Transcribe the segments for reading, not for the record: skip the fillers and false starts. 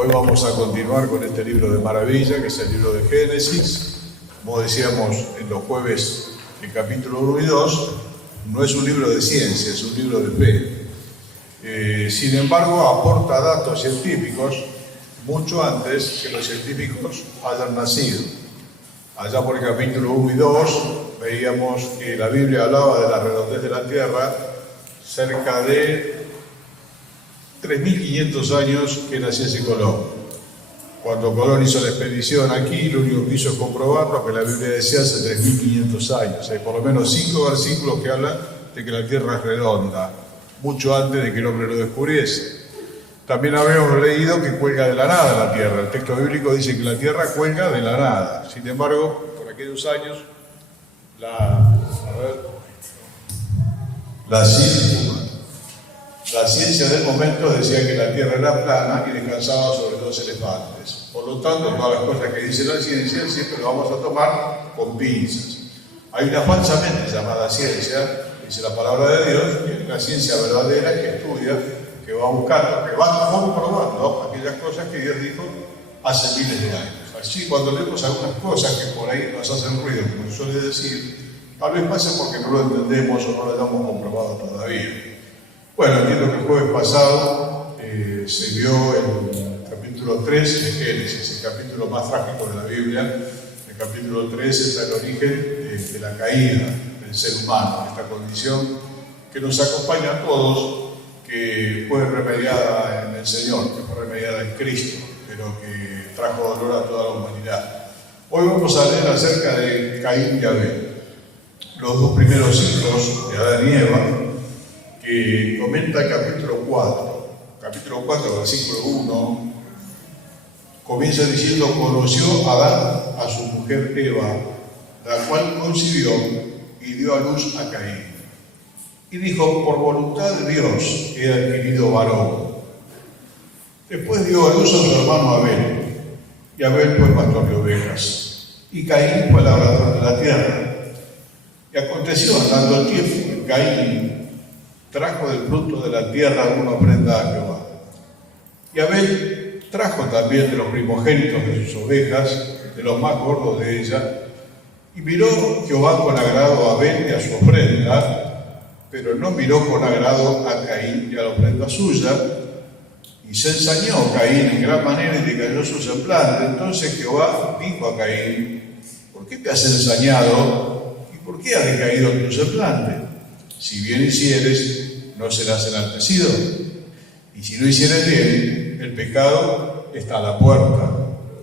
Hoy vamos a continuar con este libro de maravilla, que es el libro de Génesis. Como decíamos en los jueves, el capítulo 1 y 2, no es un libro de ciencia, es un libro de fe. Sin embargo, aporta datos científicos mucho antes que los científicos hayan nacido. Allá por el capítulo 1 y 2 veíamos que la Biblia hablaba de la redondez de la Tierra cerca de 3.500 años que naciese Colón. Cuando Colón hizo la expedición aquí, lo único que hizo es comprobar lo que la Biblia decía hace 3.500 años. Hay por lo menos 5 versículos que hablan de que la Tierra es redonda, mucho antes de que el hombre lo descubriese. También habíamos leído que cuelga de la nada la Tierra. El texto bíblico dice que la Tierra cuelga de la nada. Sin embargo, por aquellos años, la ciencia del momento decía que la Tierra era plana y descansaba sobre 2 elefantes. Por lo tanto, todas las cosas que dice la ciencia siempre lo vamos a tomar con pinzas. Hay una falsa mente llamada ciencia, dice la palabra de Dios, que es una ciencia verdadera que estudia, que va buscando, que va comprobando aquellas cosas que Dios dijo hace miles de años. Así, cuando leemos algunas cosas que por ahí nos hacen ruido, como suele decir, tal vez pase porque no lo entendemos o no lo hayamos comprobado todavía. Bueno, entiendo que el jueves pasado se vio el capítulo 3 de Génesis, el capítulo más trágico de la Biblia. El capítulo 3 es el origen de la caída del ser humano, esta condición que nos acompaña a todos, que fue remediada en el Señor, que fue remediada en Cristo, pero que trajo dolor a toda la humanidad. Hoy vamos a leer acerca de Caín y Abel, los dos primeros hijos de Adán y Eva, que comenta el capítulo 4. Capítulo 4, versículo 1, comienza diciendo: conoció Adán a su mujer Eva, la cual concibió y dio a luz a Caín. Y dijo: por voluntad de Dios he adquirido varón. Después dio a luz a su hermano Abel, y Abel fue pastor de ovejas, y Caín fue labrador de la tierra. Y aconteció, andando el tiempo, que Caín trajo del fruto de la tierra una ofrenda a Jehová. Y Abel trajo también de los primogénitos de sus ovejas, de los más gordos de ellas, y miró Jehová con agrado a Abel y a su ofrenda, pero no miró con agrado a Caín y a la ofrenda suya, y se ensañó Caín en gran manera y decayó su semblante. Entonces Jehová dijo a Caín: ¿por qué te has ensañado? ¿Y por qué has decaído tu semblante? Si bien hicieres, no serás enaltecido. Y si no hicieres bien, el pecado está a la puerta.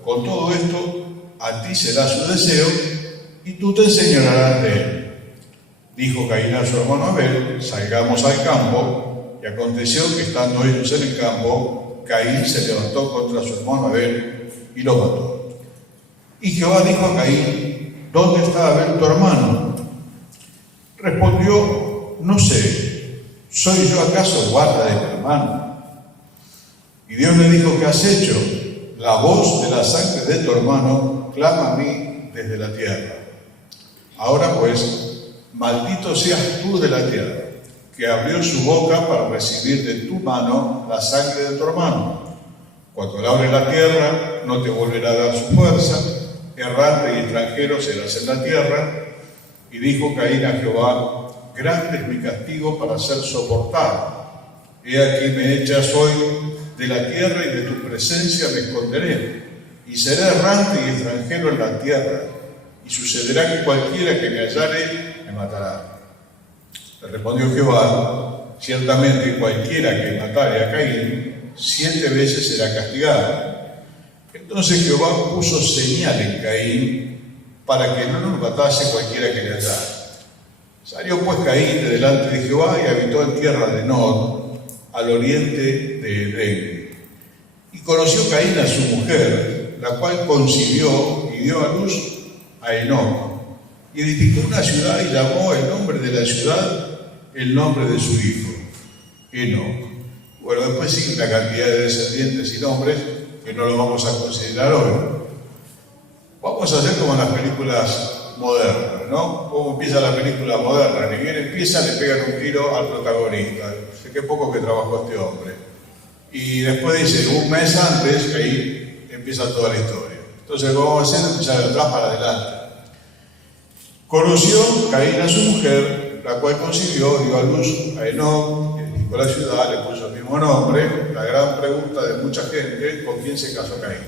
Con todo esto, a ti será su deseo, y tú te enseñorearás de él. Dijo Caín a su hermano Abel: salgamos al campo. Y aconteció que estando ellos en el campo, Caín se levantó contra su hermano Abel y lo mató. Y Jehová dijo a Caín: ¿dónde está Abel tu hermano? Respondió: no sé, ¿soy yo acaso guarda de mi hermano? Y Dios le dijo: ¿qué has hecho? La voz de la sangre de tu hermano clama a mí desde la tierra. Ahora pues, maldito seas tú de la tierra, que abrió su boca para recibir de tu mano la sangre de tu hermano. Cuando labre la tierra, no te volverá a dar su fuerza, errante y extranjero serás en la tierra. Y dijo Caín a Jehová: grande es mi castigo para ser soportado. He aquí me echas hoy de la tierra, y de tu presencia me esconderé, y seré errante y extranjero en la tierra, y sucederá que cualquiera que me hallare me matará. Le respondió Jehová: ciertamente cualquiera que matare a Caín 7 veces será castigado. Entonces Jehová puso señal en Caín para que no nos matase cualquiera que le hallara. Salió pues Caín de delante de Jehová y habitó en tierra de Nod, al oriente de Edén. Y conoció Caín a su mujer, la cual concibió y dio a luz a Enoc. Y edificó una ciudad y llamó el nombre de la ciudad el nombre de su hijo, Enoc. Bueno, después sigue una cantidad de descendientes y nombres que no lo vamos a considerar hoy. Vamos a hacer como en las películas moderna, ¿no? ¿Cómo empieza la película moderna? Ni bien empieza, le pegan un tiro al protagonista. Sé qué poco que trabajó este hombre. Y después dice, un mes antes, que ahí empieza toda la historia. Entonces lo que vamos a hacer es empezar de atrás para adelante. Conoció Caín a su mujer, la cual concibió, dio a luz a Enoc, edificó la ciudad, le puso el mismo nombre. La gran pregunta de mucha gente, ¿con quién se casó Caín?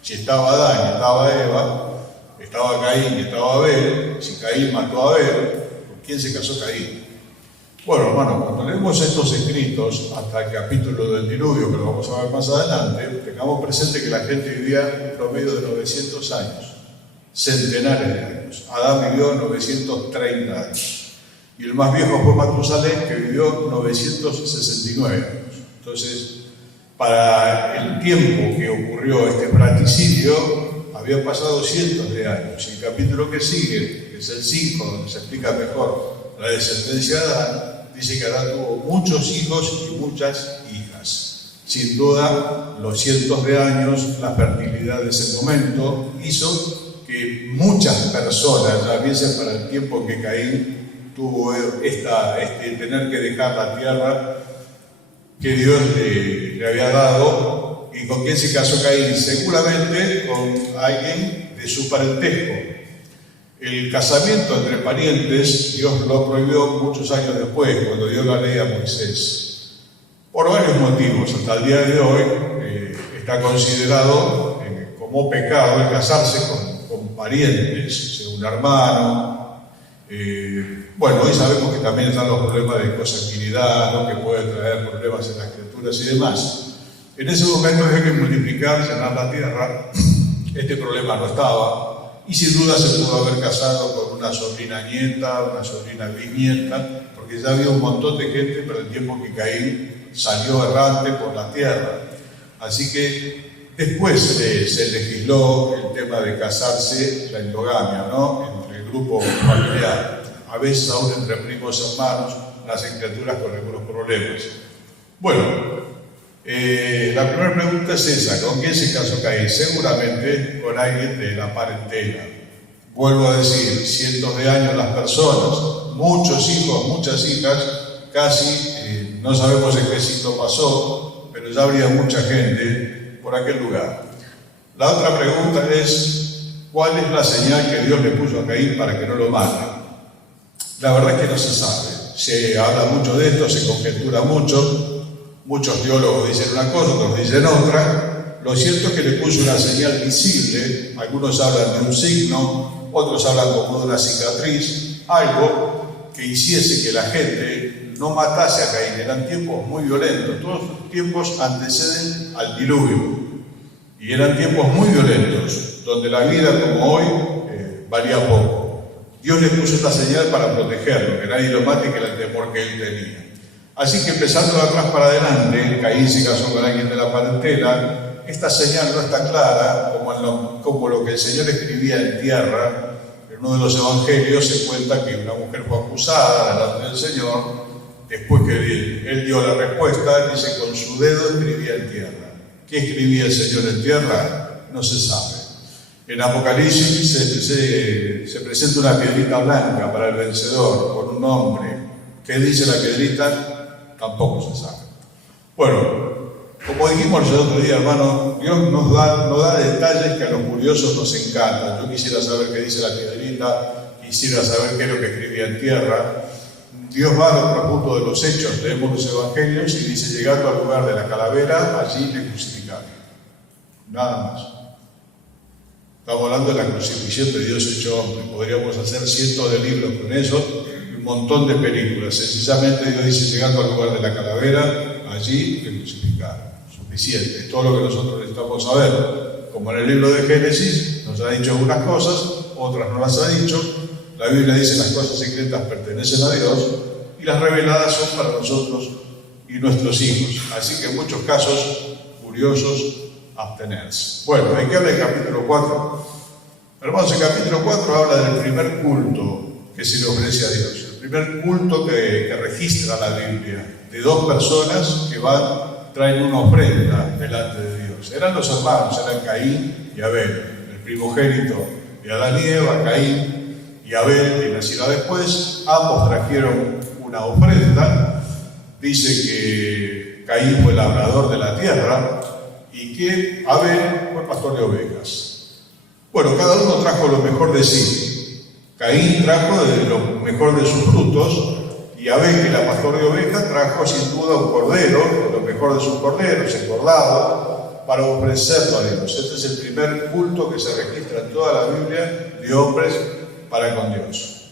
Si estaba Adán y estaba Eva, estaba Caín y estaba Abel. Si Caín mató a Abel, ¿con quién se casó Caín? Bueno, hermano, cuando leemos estos escritos, hasta el capítulo del diluvio, que lo vamos a ver más adelante, tengamos presente que la gente vivía un promedio de 900 años, centenares de años. Adán vivió 930 años. Y el más viejo fue Matusalén, que vivió 969 años. Entonces, para el tiempo que ocurrió este fratricidio, habían pasado cientos de años. Y el capítulo que sigue, que es el 5, donde se explica mejor la descendencia de Adán, dice que Adán tuvo muchos hijos y muchas hijas. Sin duda, los cientos de años, la fertilidad de ese momento, hizo que muchas personas, ya viesen para el tiempo que Caín tuvo tener que dejar la tierra que Dios le había dado. ¿Y con quién se casó Caín? Seguramente con alguien de su parentesco. El casamiento entre parientes, Dios lo prohibió muchos años después, cuando dio la ley a Moisés. Por varios motivos, hasta el día de hoy está considerado como pecado el casarse con parientes, un hermano. Bueno, hoy sabemos que también están los problemas de consanguinidad, ¿no?, que pueden traer problemas en las criaturas y demás. En ese momento había que multiplicar, llenar la tierra. Este problema no estaba. Y sin duda se pudo haber casado con una sobrina nieta, una sobrina bisnieta, porque ya había un montón de gente para el tiempo que Caín salió errante por la tierra. Así que después se legisló el tema de casarse, la endogamia, ¿no?, entre el grupo familiar. A veces aún entre primos hermanos nacen criaturas con algunos problemas. Bueno, la primera pregunta es esa: ¿con quién se casó Caín? Seguramente con alguien de la parentela. Vuelvo a decir, cientos de años las personas, muchos hijos, muchas hijas, casi no sabemos en qué siglo pasó, pero ya habría mucha gente por aquel lugar. La otra pregunta es, ¿cuál es la señal que Dios le puso a Caín para que no lo mate? La verdad es que no se sabe. Se habla mucho de esto, se conjetura mucho. Muchos teólogos dicen una cosa, otros dicen otra. Lo cierto es que le puso una señal visible. Algunos hablan de un signo, otros hablan como de una cicatriz, algo que hiciese que la gente no matase a Caín. Eran tiempos muy violentos. Todos los tiempos anteceden al diluvio. Y eran tiempos muy violentos, donde la vida como hoy valía poco. Dios le puso esta señal para protegerlo, que nadie lo mate, que era el temor que él tenía. Así que empezando de atrás para adelante, Caín se casó con alguien de la parentela. Esta señal no está clara, como lo que el Señor escribía en tierra. En uno de los evangelios se cuenta que una mujer fue acusada delante del Señor. Después que él dio la respuesta, dice, con su dedo escribía en tierra. ¿Qué escribía el Señor en tierra? No se sabe. En Apocalipsis se presenta una piedrita blanca para el vencedor, con un nombre. ¿Qué dice la piedrita? Tampoco se sabe. Bueno, como dijimos el otro día, hermano, Dios nos da detalles que a los curiosos nos encantan. Yo quisiera saber qué dice la piedrita, quisiera saber qué es lo que escribía en tierra. Dios va a lo profundo de los hechos. Leemos los evangelios y dice, llegando al lugar de la calavera, allí le crucificaron. Nada más. Estamos hablando de la crucifixión de Dios hecho hombre. Podríamos hacer cientos de libros con eso, un montón de películas. Sencillamente Dios dice, llegando al lugar de la calavera, allí le crucificaron. Suficiente. Es todo lo que nosotros necesitamos saber. Como en el libro de Génesis, nos ha dicho algunas cosas, otras no las ha dicho. La Biblia dice las cosas secretas pertenecen a Dios y las reveladas son para nosotros y nuestros hijos. Así que en muchos casos curiosos, abstenerse. Bueno, ¿de qué habla el capítulo 4? Hermanos, el capítulo 4 habla del primer culto que se le ofrece a Dios. El primer culto que registra la Biblia, de dos personas que traen una ofrenda delante de Dios. Eran los hermanos, eran Caín y Abel, el primogénito de Adán y Eva, Caín y Abel, que naciera después. Ambos trajeron una ofrenda. Dice que Caín fue labrador de la tierra y que Abel fue pastor de ovejas. Bueno, cada uno trajo lo mejor de sí. Caín trajo de lo mejor de sus frutos y Abel, que era pastor de ovejas, trajo sin duda un cordero, lo mejor de sus corderos, engordado, para ofrecerlo a Dios. Este es el primer culto que se registra en toda la Biblia de hombres para con Dios.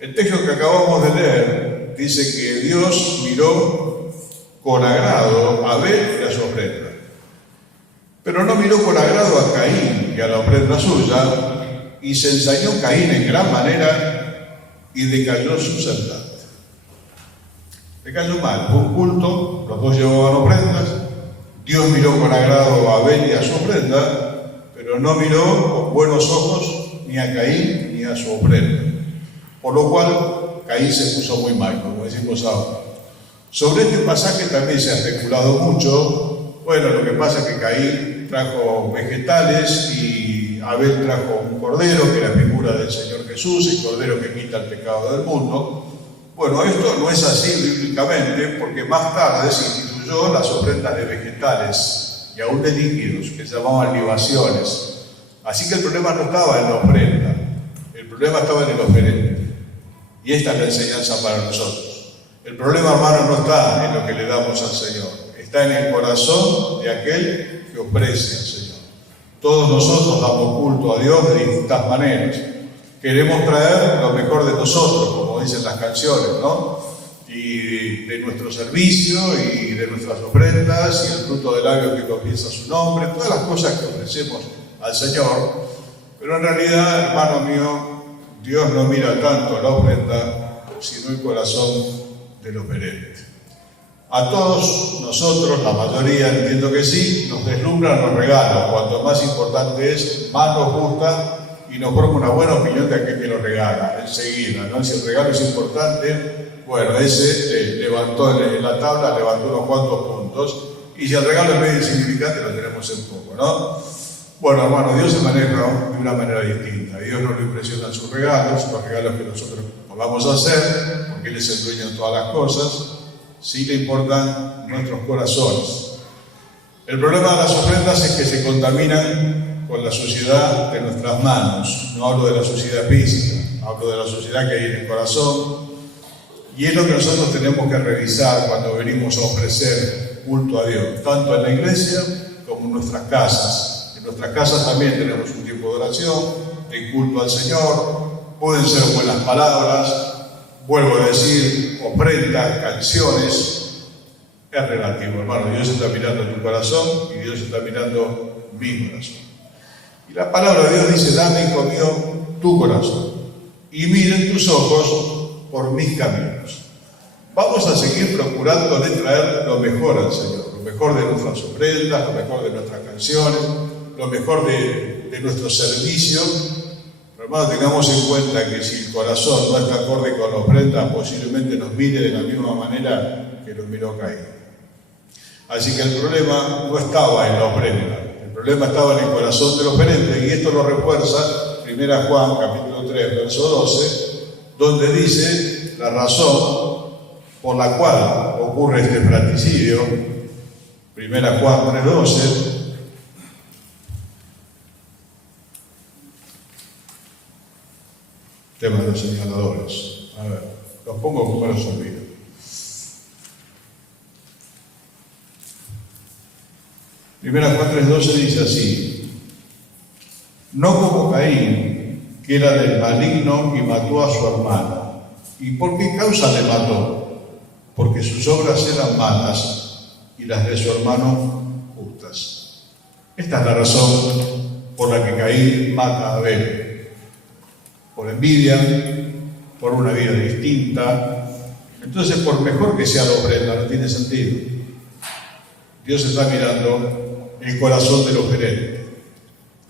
El texto que acabamos de leer dice que Dios miró con agrado a Abel y a su ofrenda, pero no miró con agrado a Caín y a la ofrenda suya, y se ensañó Caín en gran manera y decayó su semblante. Decayó mal, fue un culto, los dos llevaban ofrendas, Dios miró con agrado a Abel y a su ofrenda, pero no miró con buenos ojos ni a Caín ni a su ofrenda. Por lo cual, Caín se puso muy mal, como decimos ahora. Sobre este pasaje también se ha especulado mucho. Bueno, lo que pasa es que Caín trajo vegetales y Abel trajo un cordero, que era figura del Señor Jesús, el cordero que quita el pecado del mundo. Bueno, esto no es así bíblicamente, porque más tarde se instituyó las ofrendas de vegetales y aún de líquidos, que se llamaban libaciones. Así que el problema no estaba en la ofrenda, el problema estaba en el oferente. Y esta es la enseñanza para nosotros. El problema, hermano, no está en lo que le damos al Señor, está en el corazón de aquel que ofrece al Señor. Todos nosotros damos culto a Dios de distintas maneras. Queremos traer lo mejor de nosotros, como dicen las canciones, ¿no? Y de nuestro servicio y de nuestras ofrendas y el fruto de labios que confiesa su nombre, todas las cosas que ofrecemos al Señor. Pero en realidad, hermano mío, Dios no mira tanto la ofrenda, sino el corazón del oferente. A todos nosotros, la mayoría, entiendo que sí, nos deslumbran los regalos. Cuanto más importante es, más nos gusta y nos forma una buena opinión de aquel que lo regala, enseguida, ¿no? Si el regalo es importante, bueno, ese levantó en la tabla, levantó unos cuantos puntos, y si el regalo es medio insignificante, lo tenemos en poco, ¿no? Bueno, hermano, Dios se maneja de una manera distinta. Dios no lo impresiona en sus regalos, los regalos que nosotros vamos a hacer, porque Él es el dueño de todas las cosas, sí le importan nuestros corazones. El problema de las ofrendas es que se contaminan con la suciedad de nuestras manos. No hablo de la suciedad física, hablo de la suciedad que hay en el corazón. Y es lo que nosotros tenemos que revisar cuando venimos a ofrecer culto a Dios, tanto en la iglesia como en nuestras casas. En nuestras casas también tenemos un tiempo de oración, de culto al Señor. Pueden ser buenas palabras, vuelvo a decir, ofrendas, canciones. Es relativo, hermano. Dios está mirando tu corazón y Dios está mirando mi corazón. Y la palabra de Dios dice: dame, hijo mío, tu corazón y miren tus ojos por mis caminos. Vamos a seguir procurándole traer lo mejor al Señor, lo mejor de nuestras ofrendas, lo mejor de nuestras canciones, lo mejor de nuestro servicio. Pero, hermano, tengamos en cuenta que si el corazón no está acorde con la ofrenda, posiblemente nos mire de la misma manera que nos miró Caín. Así que el problema no estaba en la ofrenda, el problema estaba en el corazón del oferente, y esto lo refuerza 1 Juan capítulo 3, verso 12, donde dice la razón por la cual ocurre este fratricidio. 1 Juan 3, 12. Tema de los señaladores. A ver, los pongo como los olvido. Primera Juan 3:12 dice así: no como Caín, que era del maligno y mató a su hermano. ¿Y por qué causa le mató? Porque sus obras eran malas y las de su hermano justas. Esta es la razón por la que Caín mata a Abel. Por envidia, por una vida distinta. Entonces, por mejor que sea la ofrenda, no tiene sentido. Dios está mirando el corazón del oferente.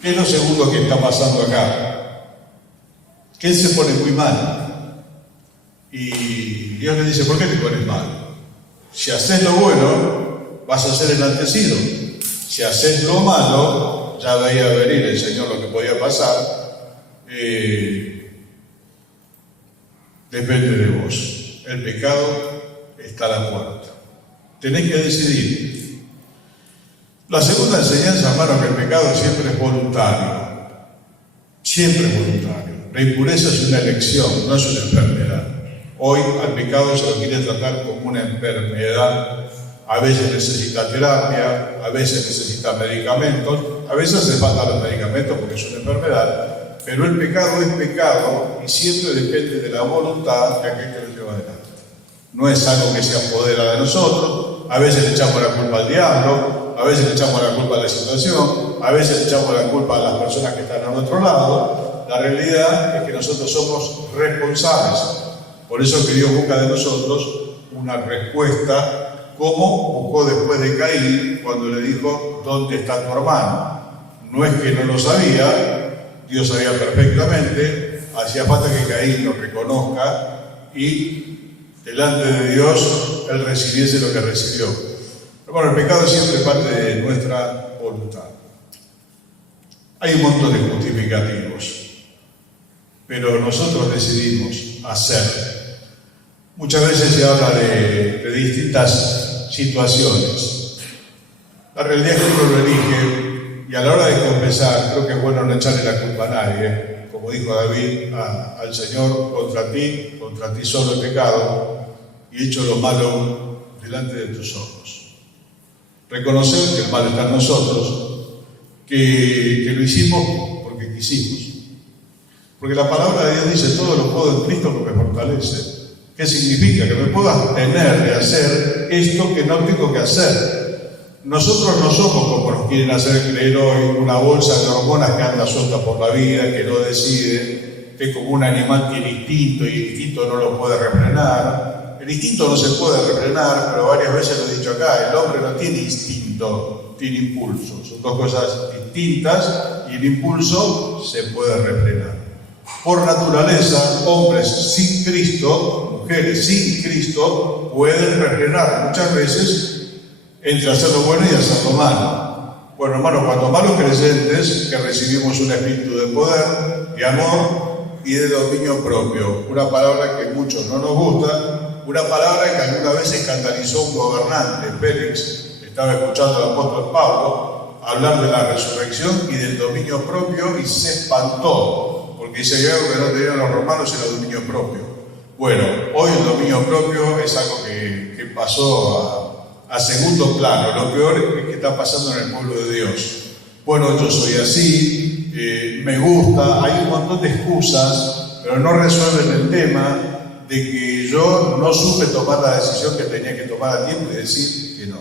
¿Qué es lo segundo que está pasando acá? Que él se pone muy mal. Y Dios le dice: ¿por qué te pones mal? Si haces lo bueno, vas a ser enaltecido. Si haces lo malo, ya veía venir el Señor lo que podía pasar. Depende de vos. El pecado está a la puerta. Tenés que decidir. La segunda enseñanza, hermano, que el pecado siempre es voluntario. Siempre es voluntario. La impureza es una elección, no es una enfermedad. Hoy al pecado se lo quiere tratar como una enfermedad. A veces necesita terapia, a veces necesita medicamentos, a veces hace falta los medicamentos porque es una enfermedad. Pero el pecado es pecado y siempre depende de la voluntad de aquel que lo lleva adelante. No es algo que se apodera de nosotros. A veces le echamos la culpa al diablo, a veces le echamos la culpa a la situación, a veces le echamos la culpa a las personas que están a nuestro lado. La realidad es que nosotros somos responsables. Por eso que Dios busca de nosotros una respuesta, como buscó después de Caín cuando le dijo: ¿dónde está tu hermano? No es que no lo sabía, Dios sabía perfectamente, hacía falta que Caín lo reconozca y delante de Dios él recibiese lo que recibió. Pero bueno, el pecado siempre es parte de nuestra voluntad. Hay un montón de justificativos, pero nosotros decidimos hacer. Muchas veces se habla de distintas situaciones. La realidad es que uno lo elige y a la hora de confesar, creo que es bueno no echarle la culpa a nadie. Como dijo David al Señor: contra ti solo he pecado y he hecho lo malo delante de tus ojos. Reconocer que el mal está en nosotros, que lo hicimos porque quisimos. Porque la palabra de Dios dice: todo lo puedo en Cristo que me fortalece. ¿Qué significa? Que me puedo abstener de hacer esto que no tengo que hacer. Nosotros no somos como nos quieren hacer creer hoy, una bolsa de hormonas que anda suelta por la vida, que no decide, que como un animal tiene instinto y el instinto no lo puede refrenar. El instinto no se puede refrenar, pero varias veces lo he dicho acá: el hombre no tiene instinto, tiene impulso. Son dos cosas distintas y el impulso se puede refrenar. Por naturaleza, hombres sin Cristo, mujeres sin Cristo, pueden refrenar muchas veces entre hacer lo bueno y hacer lo malo. Bueno, hermanos, cuando malos creyentes, que recibimos un espíritu de poder, de amor y de dominio propio. Una palabra que a muchos no nos gusta, una palabra que alguna vez escandalizó un gobernante, Félix. Estaba escuchando al apóstol Pablo hablar de la resurrección y del dominio propio y se espantó. Porque dice que algo que no tenían los romanos era dominio propio. Bueno, hoy el dominio propio es algo que pasó a segundo plano. Lo peor es que está pasando en el pueblo de Dios. Bueno, yo soy así, me gusta, hay un montón de excusas, pero no resuelven el tema de que yo no supe tomar la decisión que tenía que tomar a tiempo y decir que no.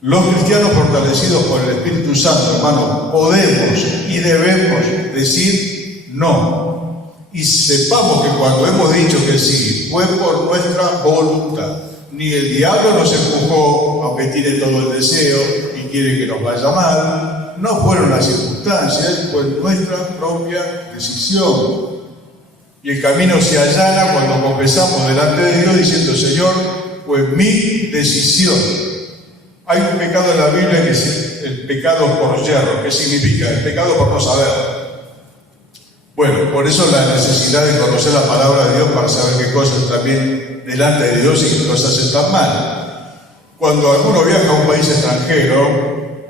Los cristianos fortalecidos por el Espíritu Santo, hermano, podemos y debemos decir no. Y sepamos que cuando hemos dicho que sí, fue por nuestra voluntad. Ni el diablo nos empujó, aunque tiene todo el deseo y quiere que nos vaya mal. No fueron las circunstancias, fue nuestra propia decisión. Y el camino se allana cuando confesamos delante de Dios diciendo: Señor, fue mi decisión. Hay un pecado en la Biblia que es el pecado por yerro. ¿Qué significa? El pecado por no saber. Bueno, por eso la necesidad de conocer la palabra de Dios para saber qué cosas están bien delante de Dios y qué cosas están mal. Cuando alguno viaja a un país extranjero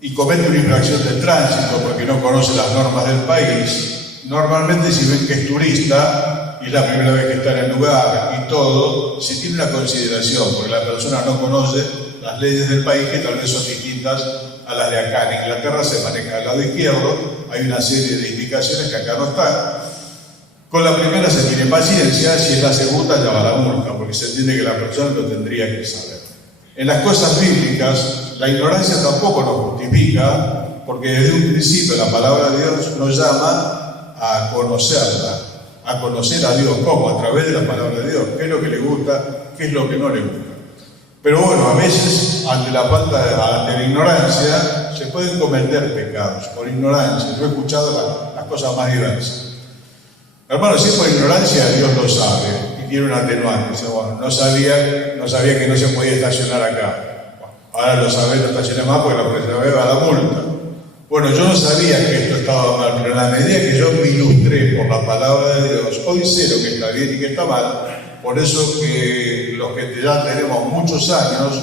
y comete una infracción de tránsito porque no conoce las normas del país, normalmente si ven que es turista y es la primera vez que está en el lugar y todo, se tiene una consideración porque la persona no conoce las leyes del país, que tal vez son distintas a las de acá. En Inglaterra se maneja al lado izquierdo, hay una serie de indicaciones que acá no están. Con la primera se tiene paciencia, si es la segunda ya va la multa, porque se entiende que la persona lo tendría que saber. En las cosas bíblicas, la ignorancia tampoco nos justifica, porque desde un principio la palabra de Dios nos llama a conocerla, a conocer a Dios. ¿Cómo? A través de la palabra de Dios. ¿Qué es lo que le gusta? ¿Qué es lo que no le gusta? Pero bueno, a veces, ante la ignorancia, se pueden cometer pecados por ignorancia. Yo he escuchado las cosas más diversas. Hermano, si es por ignorancia, Dios lo sabe y tiene un atenuante. Dice, bueno, no sabía que no se podía estacionar acá. Bueno, ahora lo sabe, no estacioné más porque la próxima vez va a la multa. Bueno, yo no sabía que esto estaba mal, pero en la medida que yo me ilustré por la palabra de Dios, hoy sé lo que está bien y que está mal. Por eso que los que ya tenemos muchos años,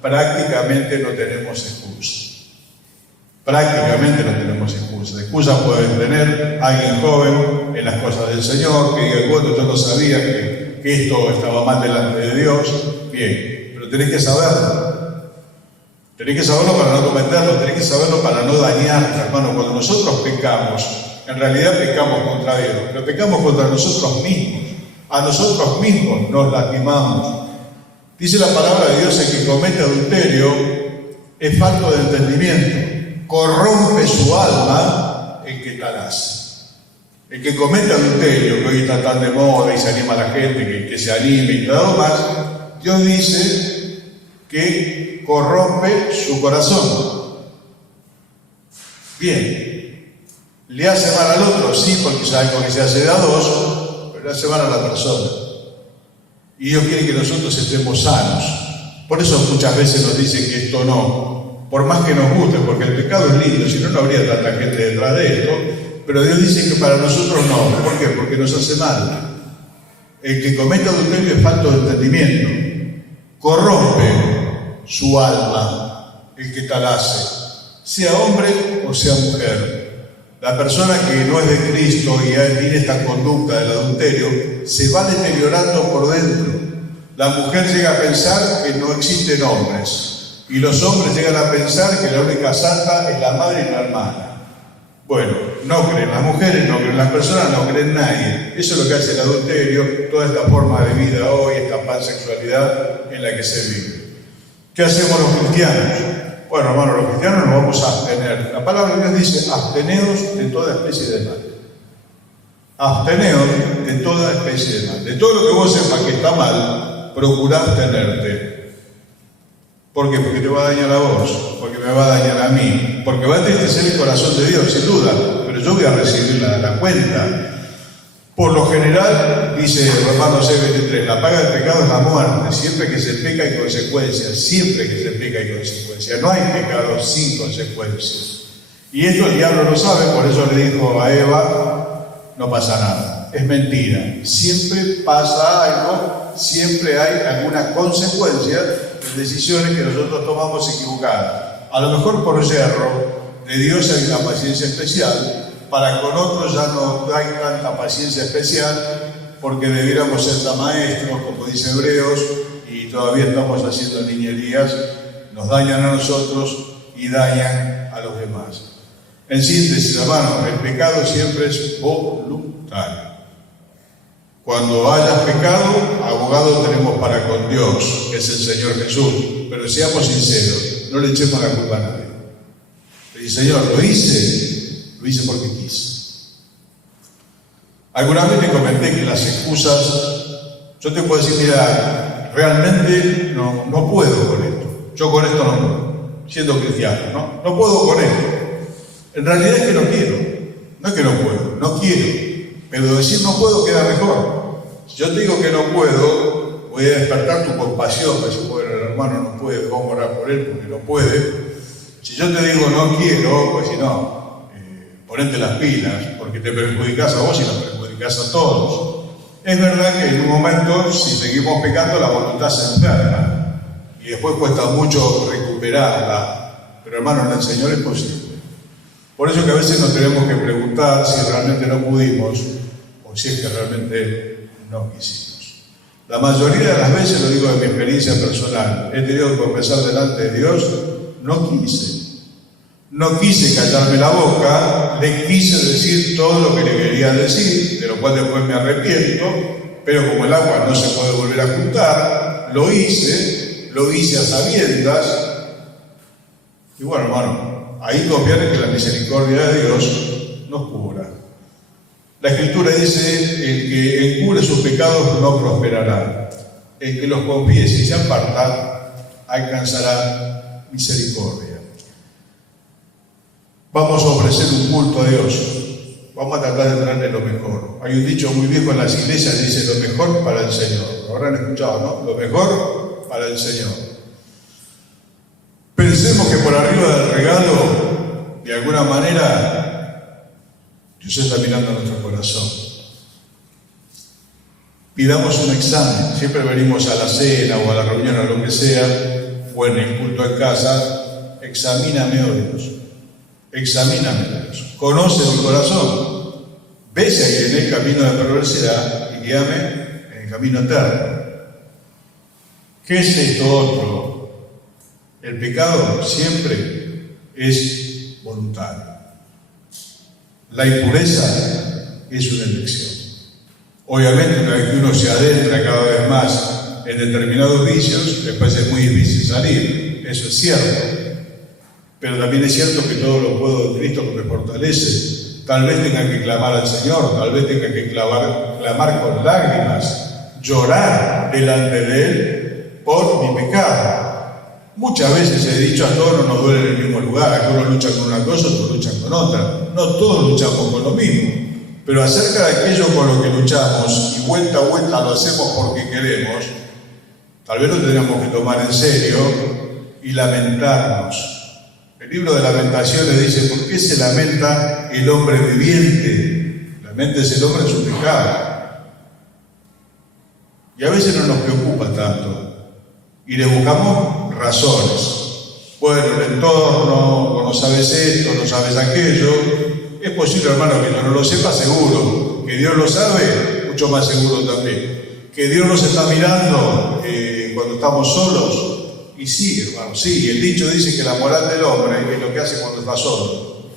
prácticamente no tenemos excusa. Prácticamente no tenemos excusa. Excusa puede tener alguien joven en las cosas del Señor, que diga, bueno, yo no sabía que esto estaba mal delante de Dios. Bien, pero tenés que saberlo. Tenés que saberlo para no cometerlo, tenés que saberlo para no dañarte, hermano. Cuando nosotros pecamos, en realidad pecamos contra Dios, pero pecamos contra nosotros mismos. A nosotros mismos nos lastimamos. Dice la palabra de Dios: el que comete adulterio es falto de entendimiento, corrompe su alma el que tal hace. El que comete adulterio, que hoy está tan de moda y se anima a la gente que se anime y todo más, Dios dice que corrompe su corazón. Bien, le hace mal al otro, sí, porque es algo que se hace de a dos, pero le hace mal a la persona. Y Dios quiere que nosotros estemos sanos. Por eso muchas veces nos dicen que esto no, por más que nos guste, porque el pecado es lindo, si no, no habría tanta gente detrás de esto, pero Dios dice que para nosotros no. ¿Por qué? Porque nos hace mal. El que comete adulterio es falto de entendimiento, corrompe su alma el que tal hace, sea hombre o sea mujer. La persona que no es de Cristo y tiene esta conducta del adulterio se va deteriorando por dentro. La mujer llega a pensar que no existen hombres y los hombres llegan a pensar que la única santa es la madre y la hermana. Bueno, no creen las mujeres, no creen las personas, no creen nadie. Eso es lo que hace el adulterio, toda esta forma de vida hoy, esta pansexualidad en la que se vive. ¿Qué hacemos los cristianos? Bueno, hermanos, los cristianos nos vamos a abstener. La palabra de Dios dice: absteneos de toda especie de mal. Absteneos de toda especie de mal. De todo lo que vos sepas que está mal, procurá abstenerte. ¿Por qué? Porque te va a dañar a vos, porque me va a dañar a mí, porque va a entristecer el corazón de Dios, sin duda, pero yo voy a recibir la cuenta. Por lo general, dice Romanos 6:23, la paga del pecado es la muerte. Siempre que se peca hay consecuencias, siempre que se peca hay consecuencias. No hay pecado sin consecuencias. Y esto el diablo lo sabe, por eso le dijo a Eva: no pasa nada. Es mentira. Siempre pasa algo, siempre hay alguna consecuencia de decisiones que nosotros tomamos equivocadas. A lo mejor por yerro de Dios hay una paciencia especial. Para con otros ya no hay tanta paciencia especial, porque debiéramos ser tan maestros, como dice Hebreos, y todavía estamos haciendo niñerías, nos dañan a nosotros y dañan a los demás. En síntesis, hermano, el pecado siempre es voluntario. Cuando hayas pecado, abogado tenemos para con Dios, que es el Señor Jesús. Pero seamos sinceros, no le echemos la culpa a nadie. Le dice: Señor, lo hice porque quise. Alguna vez te comenté que las excusas, yo te puedo decir: mira, realmente no puedo con esto. Yo con esto no puedo, siendo cristiano, no puedo con esto. En realidad es que no quiero. No es que no puedo, no quiero. Pero decir no puedo queda mejor. Si yo te digo que no puedo, voy a despertar tu compasión. Pues si bueno, el hermano no puede, vamos a orar por él porque no puede. Si yo te digo no quiero, pues si no, ponete las pilas, porque te perjudicas a vos y nos perjudicas a todos. Es verdad que en un momento, si seguimos pecando, la voluntad se enferma y después cuesta mucho recuperarla, pero hermanos, en el Señor es posible. Por eso que a veces nos tenemos que preguntar si realmente no pudimos o si es que realmente no quisimos. La mayoría de las veces, lo digo de mi experiencia personal, he tenido que confesar delante de Dios: no quise. No quise callarme la boca, le quise decir todo lo que le quería decir, de lo cual después me arrepiento, pero como el agua no se puede volver a juntar, lo hice a sabiendas. Y bueno, hermano, ahí confiar en que la misericordia de Dios nos cubra. La Escritura dice: el que encubre sus pecados no prosperará. El que los confiese y se aparta alcanzará misericordia. Vamos a ofrecer un culto a Dios. Vamos a tratar de traerle lo mejor. Hay un dicho muy viejo en las iglesias que dice: lo mejor para el Señor. Lo habrán escuchado, ¿no? Lo mejor para el Señor. Pensemos que por arriba del regalo, de alguna manera, Dios está mirando a nuestro corazón. Pidamos un examen. Siempre venimos a la cena o a la reunión o lo que sea, o en el culto en casa. Examíname, oh Dios. Examíname, Dios. Conoce mi corazón. Ve si hay en el camino de perversidad y guíame en el camino eterno. ¿Qué es esto otro? El pecado siempre es voluntario. La impureza es una elección. Obviamente, una vez que uno se adentra cada vez más en determinados vicios, después es muy difícil salir. Eso es cierto. Pero también es cierto que todo lo puedo en Cristo que me fortalece. Tal vez tenga que clamar al Señor, tal vez tenga que clamar con lágrimas, llorar delante de Él por mi pecado. Muchas veces he dicho, a todos no nos duele en el mismo lugar, algunos luchan con una cosa, otros luchan con otra. No todos luchamos con lo mismo. Pero acerca de aquello con lo que luchamos y vuelta a vuelta lo hacemos porque queremos, tal vez lo tendríamos que tomar en serio y lamentarnos. El libro de Lamentaciones dice, ¿por qué se lamenta el hombre viviente? Laméntese el hombre en su pecado. Y a veces no nos preocupa tanto y le buscamos razones. Bueno, el entorno, o no sabes esto, no sabes aquello. Es posible, hermano, que no lo sepa, seguro. Que Dios lo sabe, mucho más seguro también. Que Dios nos está mirando cuando estamos solos. Y sí, hermano, sí. El dicho dice que la moral del hombre es lo que hace cuando está solo.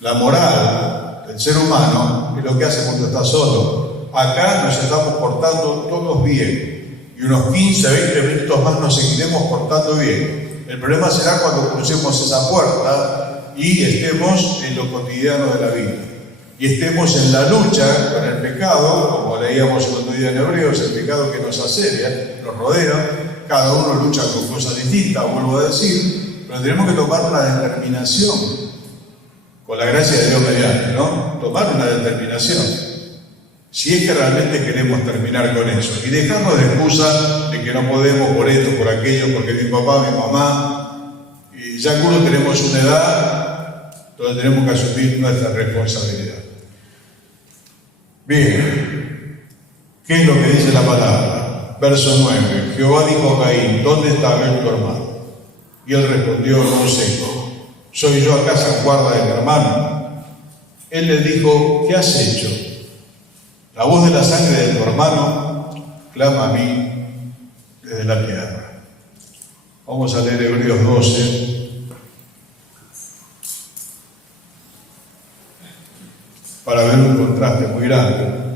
La moral del ser humano es lo que hace cuando está solo. Acá nos estamos portando todos bien. Y unos 15, 20 minutos más nos seguiremos portando bien. El problema será cuando crucemos esa puerta y estemos en lo cotidiano de la vida. Y estemos en la lucha con el pecado, como leíamos el otro día en Hebreos, el pecado que nos asedia, nos rodea. Cada uno lucha con cosas distintas, vuelvo a decir, pero tenemos que tomar una determinación, con la gracia de Dios mediante, ¿no? Tomar una determinación, si es que realmente queremos terminar con eso, y dejarnos de excusa de que no podemos por esto, por aquello, porque mi papá, mi mamá, y ya algunos tenemos una edad, entonces tenemos que asumir nuestra responsabilidad. Bien, ¿qué es lo que dice la palabra? Verso 9, Jehová dijo a Caín, ¿dónde está Abel tu hermano? Y él respondió, no sé, ¿soy yo acaso guarda de mi hermano? Él le dijo, ¿qué has hecho? La voz de la sangre de tu hermano clama a mí desde la tierra. Vamos a leer Hebreos 12. Para ver un contraste muy grande.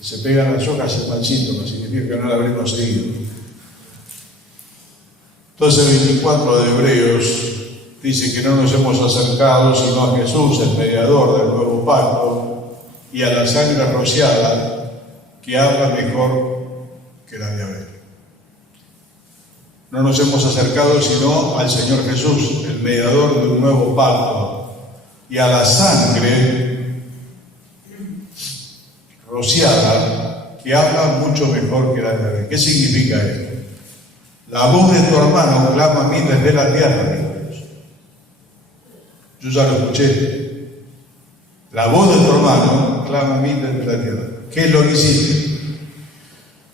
Se pegan las hojas el panchito, no significa que no la habremos seguido. Entonces el 24 de Hebreos dice que no nos hemos acercado sino a Jesús, el mediador del nuevo pacto, y a la sangre rociada que habla mejor que la de Abel. No nos hemos acercado sino al Señor Jesús, el mediador del nuevo pacto, y a la sangre rociada, que habla mucho mejor que la de Abel. ¿Qué significa esto? La voz de tu hermano clama a mí desde la tierra, Dios. Yo ya lo escuché. La voz de tu hermano clama a mí desde la tierra. ¿Qué es lo que hiciste?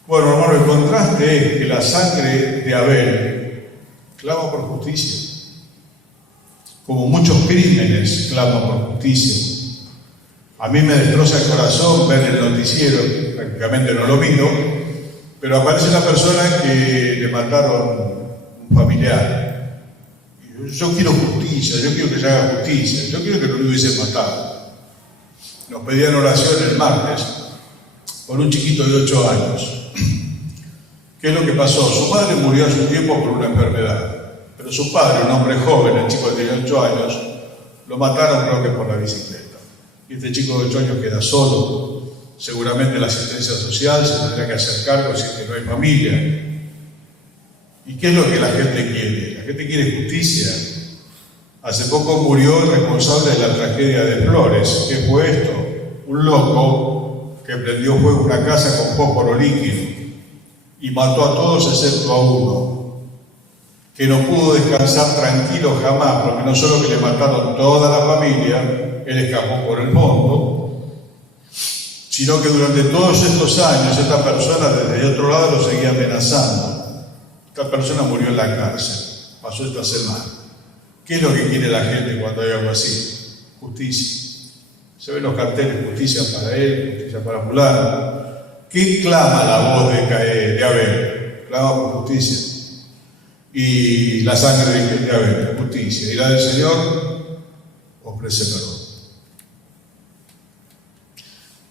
Bueno, hermano, el contraste es que la sangre de Abel clama por justicia. Como muchos crímenes claman por justicia. A mí me destroza el corazón ver el noticiero, prácticamente no lo miro, pero aparece una persona que le mataron un familiar. Yo quiero justicia, yo quiero que se haga justicia, yo quiero que no lo hubiesen matado. Nos pedían oración el martes por un chiquito de 8 años. ¿Qué es lo que pasó? Su padre murió a su tiempo por una enfermedad, pero su padre, un hombre joven, el chico de 8 años, lo mataron creo que por la bicicleta. Y este chico de 8 años queda solo. Seguramente la asistencia social se tendrá que hacer cargo si es que no hay familia. ¿Y qué es lo que la gente quiere? La gente quiere justicia. Hace poco murió el responsable de la tragedia de Flores. ¿Qué fue esto? Un loco que prendió fuego una casa con fósforo líquido y mató a todos excepto a uno, que no pudo descansar tranquilo jamás, porque no solo que le mataron toda la familia, él escapó por el fondo, sino que durante todos estos años esta persona desde el otro lado lo seguía amenazando. Esta persona murió en la cárcel, pasó esta semana. ¿Qué es lo que quiere la gente cuando hay algo así? Justicia. Se ven los carteles, justicia para él, justicia para fulano. ¿Qué clama la voz de Abel? Clama por justicia. Y la sangre de Abel, justicia. Y la del Señor ofrece perdón.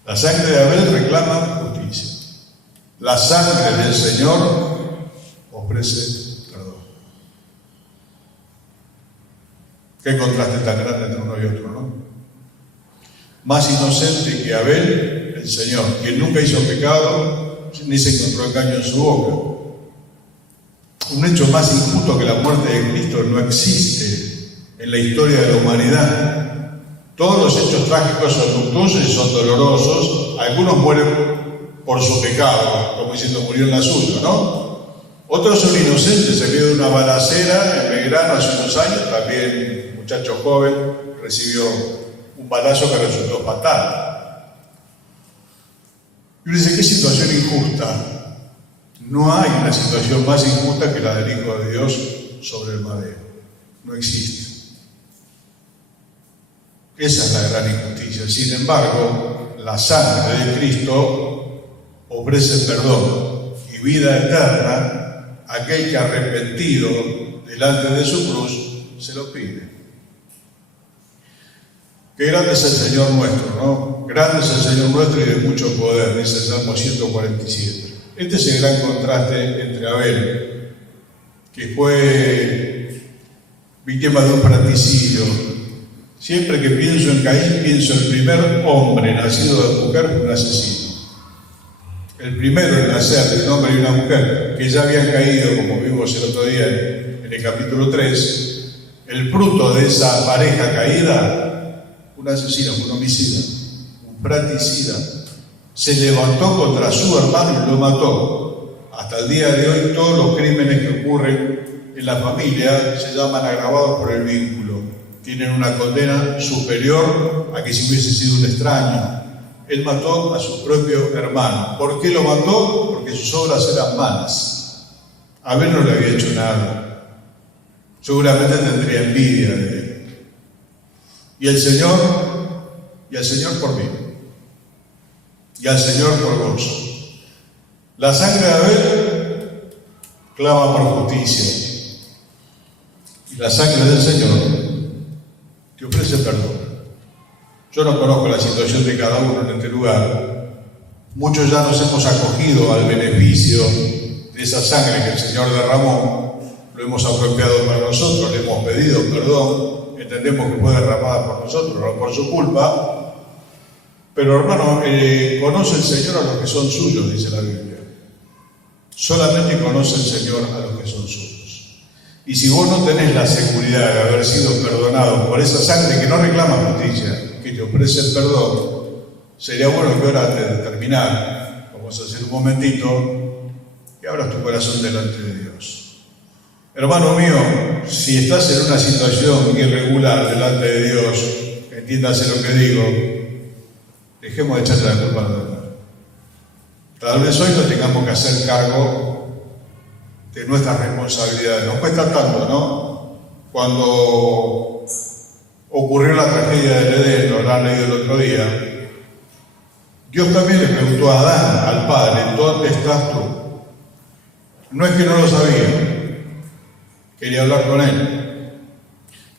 La sangre de Abel reclama justicia. La sangre del Señor ofrece perdón. Qué contraste tan grande entre uno y otro, ¿no? Más inocente que Abel, el Señor, quien nunca hizo pecado, ni se encontró engaño en su boca. Un hecho más injusto que la muerte de Cristo no existe en la historia de la humanidad. Todos los hechos trágicos son luctuosos y son dolorosos. Algunos mueren por su pecado, como diciendo murió en la suya, ¿no? Otros son inocentes, se vio de una balacera en Belgrano hace unos años, también un muchacho joven recibió un balazo que resultó fatal. Y uno dice, ¿qué situación injusta? No hay una situación más injusta que la del Hijo de Dios sobre el madero. No existe. Esa es la gran injusticia. Sin embargo, la sangre de Cristo ofrece perdón y vida eterna a aquel que arrepentido delante de su cruz se lo pide. Qué grande es el Señor nuestro, ¿no? Grande es el Señor nuestro y de mucho poder, dice el Salmo 147. Este es el gran contraste entre Abel, que fue víctima de un fratricidio. Siempre que pienso en Caín, pienso en el primer hombre nacido de mujer, un asesino. El primero en nacer de un hombre y una mujer, que ya habían caído, como vimos el otro día en el capítulo 3, el fruto de esa pareja caída, un asesino, un homicida, un fratricida, se levantó contra su hermano y lo mató. Hasta el día de hoy todos los crímenes que ocurren en la familia se llaman agravados por el vínculo. Tienen una condena superior a que si hubiese sido un extraño. Él mató a su propio hermano. ¿Por qué lo mató? Porque sus obras eran malas. Abel no le había hecho nada. Seguramente tendría envidia de él. Y el Señor por mí. Y al Señor por vos. La sangre de Abel clama por justicia. Y la sangre del Señor te ofrece perdón. Yo no conozco la situación de cada uno en este lugar. Muchos ya nos hemos acogido al beneficio de esa sangre que el Señor derramó. Lo hemos apropiado para nosotros, le hemos pedido perdón. Entendemos que fue derramada por nosotros, no por su culpa. Pero hermano, conoce el Señor a los que son suyos, dice la Biblia. Solamente conoce el Señor a los que son suyos. Y si vos no tenés la seguridad de haber sido perdonado por esa sangre que no reclama justicia, que te ofrece el perdón, sería bueno que ahora antes de terminar, vamos a hacer un momentito, que abras tu corazón delante de Dios. Hermano mío, si estás en una situación irregular delante de Dios, entiéndase lo que digo, dejemos de echarle la culpa a los demás. Tal vez hoy nos tengamos que hacer cargo de nuestras responsabilidades. Nos cuesta tanto, ¿no? Cuando ocurrió la tragedia del Edén, lo han leído el otro día, Dios también le preguntó a Adán, al Padre, ¿dónde estás tú? No es que no lo sabía, quería hablar con él.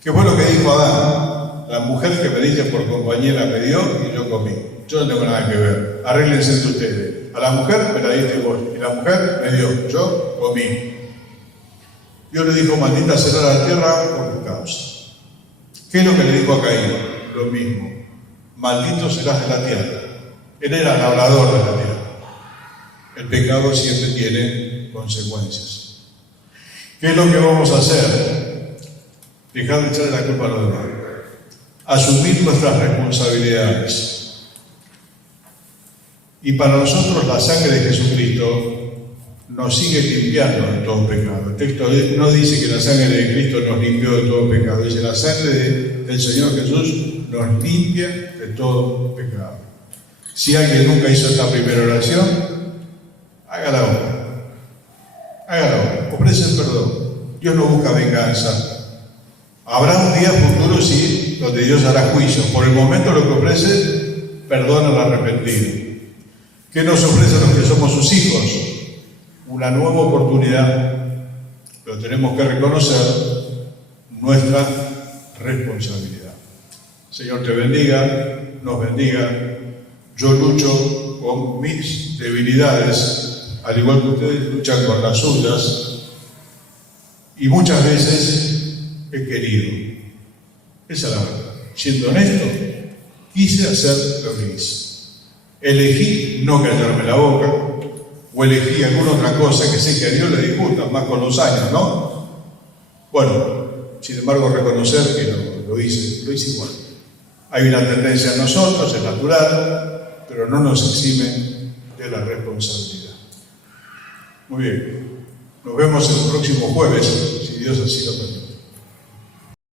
¿Qué fue lo que dijo Adán? La mujer que me diste por compañera me dio y yo comí. Yo no tengo nada que ver. Arréglense entre ustedes. A la mujer me la diste vos y la mujer me dio. Yo comí. Dios le dijo, maldita será la tierra por tu causa. ¿Qué es lo que le dijo a Caín? Lo mismo. Maldito serás de la tierra. Él era labrador de la tierra. El pecado siempre tiene consecuencias. ¿Qué es lo que vamos a hacer? Dejar de echarle la culpa a los demás. Asumir nuestras responsabilidades. Y para nosotros la sangre de Jesucristo nos sigue limpiando de todo pecado. El texto no dice que la sangre de Cristo nos limpió de todo pecado, dice la sangre del Señor Jesús nos limpia de todo pecado. Si alguien nunca hizo esta primera oración, hágala ahora. Hágala ahora. Ofrece el perdón. Dios no busca venganza. Habrá un día futuro, sí, donde Dios hará juicio. Por el momento lo que ofrece, perdón al arrepentido. ¿Qué nos ofrecen los que somos sus hijos? Una nueva oportunidad, pero tenemos que reconocer nuestra responsabilidad. Señor te bendiga, nos bendiga. Yo lucho con mis debilidades, al igual que ustedes luchan con las suyas, y muchas veces he querido. Esa es la verdad. Siendo honesto, quise hacer lo que hice. Elegí no callarme la boca, o elegí alguna otra cosa que sé que a Dios le disgusta, más con los años, ¿no? Bueno, sin embargo, reconocer que lo hice igual. Hay una tendencia en nosotros, es natural, pero no nos exime de la responsabilidad. Muy bien, nos vemos el próximo jueves, si Dios así lo permite.